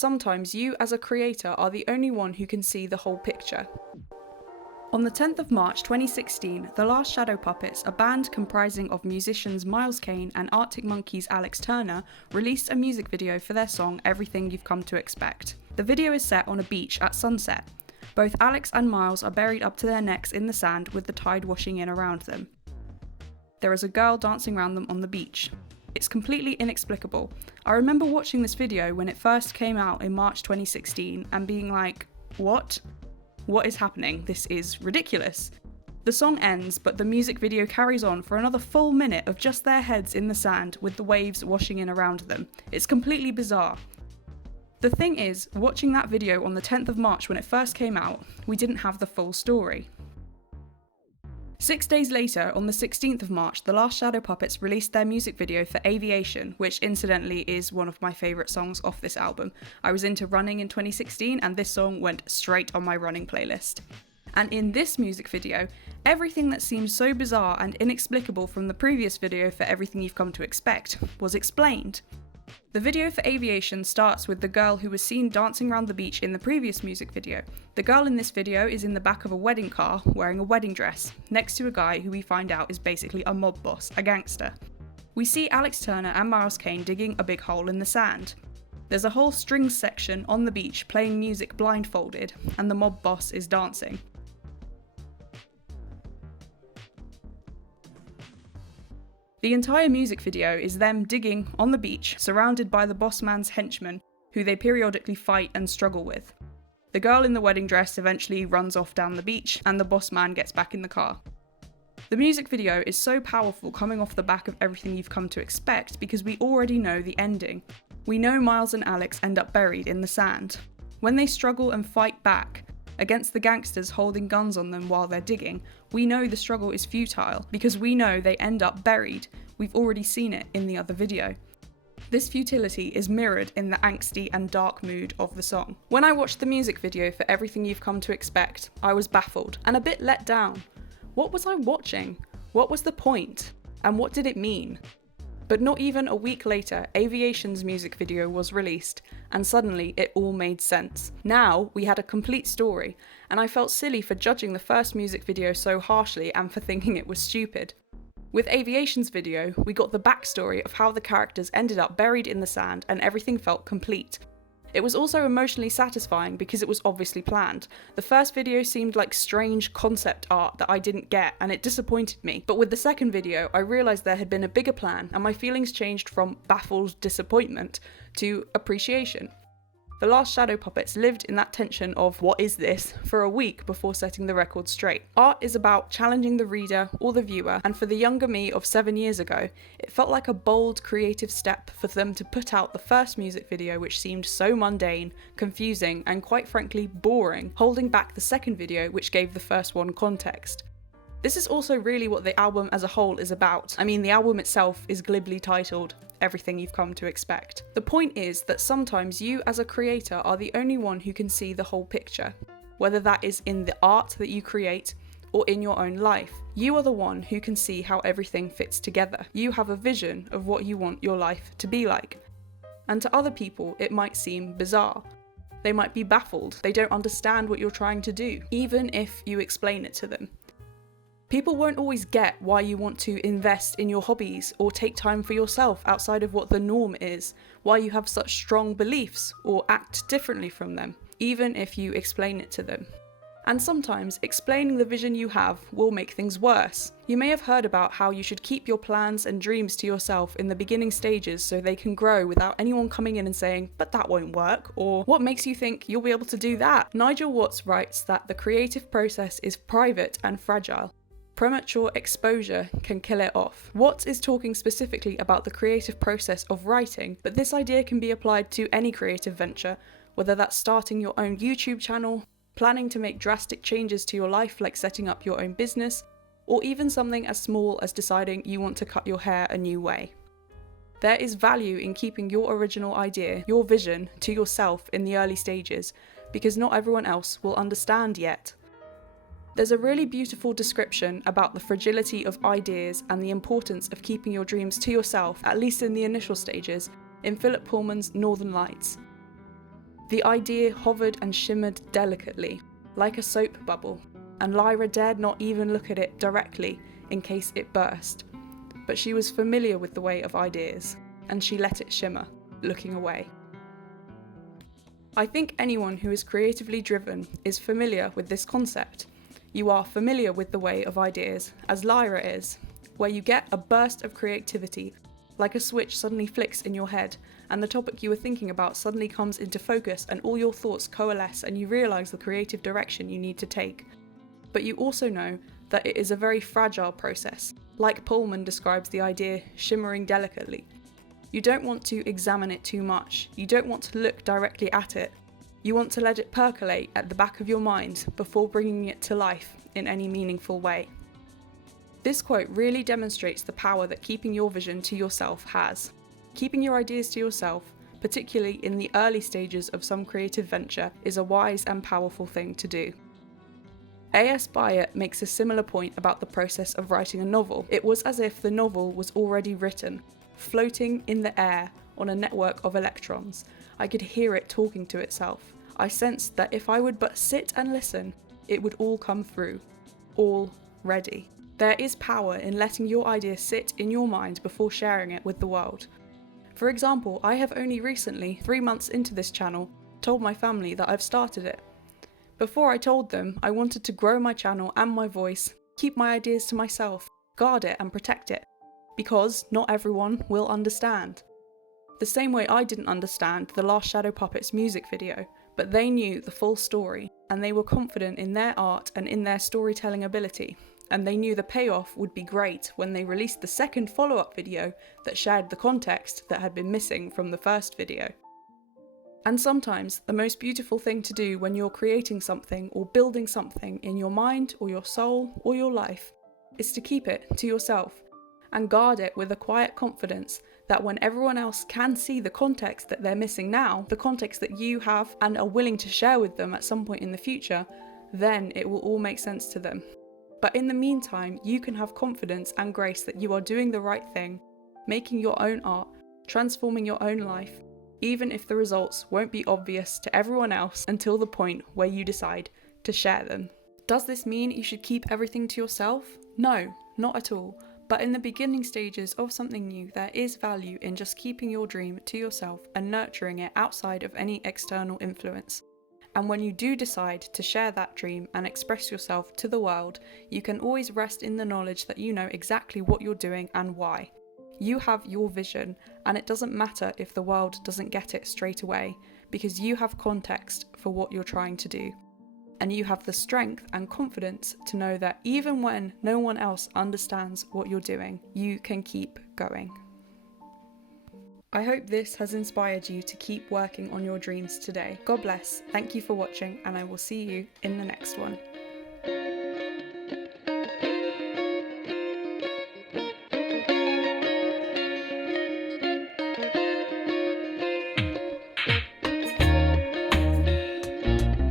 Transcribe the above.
sometimes you as a creator are the only one who can see the whole picture. On the 10th of March 2016, The Last Shadow Puppets, a band comprising of musicians Miles Kane and Arctic Monkeys' Alex Turner, released a music video for their song Everything You've Come to Expect. The video is set on a beach at sunset. Both Alex and Miles are buried up to their necks in the sand with the tide washing in around them. There is a girl dancing around them on the beach. It's completely inexplicable. I remember watching this video when it first came out in March 2016 and being like, what? What is happening? This is ridiculous. The song ends, but the music video carries on for another full minute of just their heads in the sand with the waves washing in around them. It's completely bizarre. The thing is, watching that video on the 10th of March when it first came out, we didn't have the full story. 6 days later, on the 16th of March, The Last Shadow Puppets released their music video for Aviation, which incidentally is one of my favourite songs off this album. I was into running in 2016 and this song went straight on my running playlist. And in this music video, everything that seemed so bizarre and inexplicable from the previous video for Everything You've Come to Expect was explained. The video for Aviation starts with the girl who was seen dancing around the beach in the previous music video. The girl in this video is in the back of a wedding car wearing a wedding dress, next to a guy who we find out is basically a mob boss, a gangster. We see Alex Turner and Miles Kane digging a big hole in the sand. There's a whole strings section on the beach playing music blindfolded, and the mob boss is dancing. The entire music video is them digging on the beach, surrounded by the boss man's henchmen, who they periodically fight and struggle with. The girl in the wedding dress eventually runs off down the beach, and the boss man gets back in the car. The music video is so powerful coming off the back of Everything You've Come to Expect because we already know the ending. We know Miles and Alex end up buried in the sand. When they struggle and fight back against the gangsters holding guns on them while they're digging, we know the struggle is futile because we know they end up buried. We've already seen it in the other video. This futility is mirrored in the angsty and dark mood of the song. When I watched the music video for Everything You've Come to Expect, I was baffled and a bit let down. What was I watching? What was the point? And what did it mean? But not even a week later, Aviation's music video was released, and suddenly it all made sense. Now we had a complete story, and I felt silly for judging the first music video so harshly and for thinking it was stupid. With Aviation's video, we got the backstory of how the characters ended up buried in the sand and everything felt complete. It was also emotionally satisfying because it was obviously planned. The first video seemed like strange concept art that I didn't get and it disappointed me. But with the second video, I realised there had been a bigger plan and my feelings changed from baffled disappointment to appreciation. The Last Shadow Puppets lived in that tension of what is this for a week before setting the record straight. Art is about challenging the reader or the viewer, and for the younger me of 7 years ago, it felt like a bold creative step for them to put out the first music video which seemed so mundane, confusing and quite frankly boring, holding back the second video which gave the first one context. This is also really what the album as a whole is about. I mean, the album itself is glibly titled Everything You've Come to Expect. The point is that sometimes you as a creator are the only one who can see the whole picture, whether that is in the art that you create or in your own life. You are the one who can see how everything fits together. You have a vision of what you want your life to be like. And to other people, it might seem bizarre. They might be baffled. They don't understand what you're trying to do, even if you explain it to them. People won't always get why you want to invest in your hobbies or take time for yourself outside of what the norm is, why you have such strong beliefs or act differently from them, even if you explain it to them. And sometimes explaining the vision you have will make things worse. You may have heard about how you should keep your plans and dreams to yourself in the beginning stages so they can grow without anyone coming in and saying, but that won't work, or what makes you think you'll be able to do that? Nigel Watts writes that the creative process is private and fragile. Premature exposure can kill it off. Watts is talking specifically about the creative process of writing, but this idea can be applied to any creative venture, whether that's starting your own YouTube channel, planning to make drastic changes to your life like setting up your own business, or even something as small as deciding you want to cut your hair a new way. There is value in keeping your original idea, your vision, to yourself in the early stages, because not everyone else will understand yet. There's a really beautiful description about the fragility of ideas and the importance of keeping your dreams to yourself, at least in the initial stages, in Philip Pullman's Northern Lights. The idea hovered and shimmered delicately, like a soap bubble, and Lyra dared not even look at it directly in case it burst. But she was familiar with the way of ideas, and she let it shimmer, looking away. I think anyone who is creatively driven is familiar with this concept. You are familiar with the way of ideas, as Lyra is, where you get a burst of creativity, like a switch suddenly flicks in your head, and the topic you were thinking about suddenly comes into focus and all your thoughts coalesce and you realise the creative direction you need to take. But you also know that it is a very fragile process, like Pullman describes the idea shimmering delicately. You don't want to examine it too much, you don't want to look directly at it, you want to let it percolate at the back of your mind before bringing it to life in any meaningful way. This quote really demonstrates the power that keeping your vision to yourself has. Keeping your ideas to yourself, particularly in the early stages of some creative venture, is a wise and powerful thing to do. A.S. Byatt makes a similar point about the process of writing a novel. It was as if the novel was already written, floating in the air on a network of electrons. I could hear it talking to itself. I sensed that if I would but sit and listen, it would all come through. All ready. There is power in letting your idea sit in your mind before sharing it with the world. For example, I have only recently, 3 months into this channel, told my family that I've started it. Before I told them, I wanted to grow my channel and my voice, keep my ideas to myself, guard it and protect it, because not everyone will understand. The same way I didn't understand the Last Shadow Puppets music video, but they knew the full story, and they were confident in their art and in their storytelling ability, and they knew the payoff would be great when they released the second follow-up video that shared the context that had been missing from the first video. And sometimes the most beautiful thing to do when you're creating something or building something in your mind or your soul or your life is to keep it to yourself and guard it with a quiet confidence that when everyone else can see the context that they're missing now, the context that you have and are willing to share with them at some point in the future, then it will all make sense to them. But in the meantime, you can have confidence and grace that you are doing the right thing, making your own art, transforming your own life, even if the results won't be obvious to everyone else until the point where you decide to share them. Does this mean you should keep everything to yourself? No, not at all. But in the beginning stages of something new, there is value in just keeping your dream to yourself and nurturing it outside of any external influence. And when you do decide to share that dream and express yourself to the world, you can always rest in the knowledge that you know exactly what you're doing and why. You have your vision, and it doesn't matter if the world doesn't get it straight away, because you have context for what you're trying to do. And you have the strength and confidence to know that even when no one else understands what you're doing, you can keep going. I hope this has inspired you to keep working on your dreams today. God bless, thank you for watching, and I will see you in the next one.